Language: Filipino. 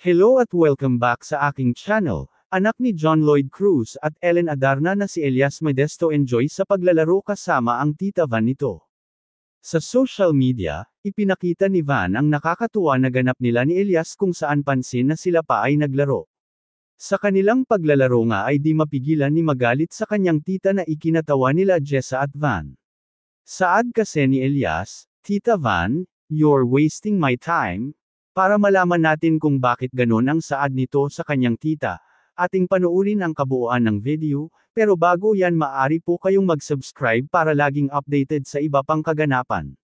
Hello at welcome back sa aking channel. Anak ni John Lloyd Cruz at Ellen Adarna na si Elias Modesto enjoy sa paglalaro kasama ang tita Van nito. Sa social media, ipinakita ni Van ang nakakatuwa na ganap nila ni Elias kung saan pansin na sila pa ay naglaro. Sa kanilang paglalaro nga ay di mapigilan ni magalit sa kanyang tita na ikinatawa nila Jessa at Van. Saad kasi ni Elias, "Tita Van, you're wasting my time." Para malaman natin kung bakit ganon ang saad nito sa kanyang tita, ating panuurin ang kabuuan ng video, pero bago yan maaari po kayong mag-subscribe para laging updated sa iba pang kaganapan.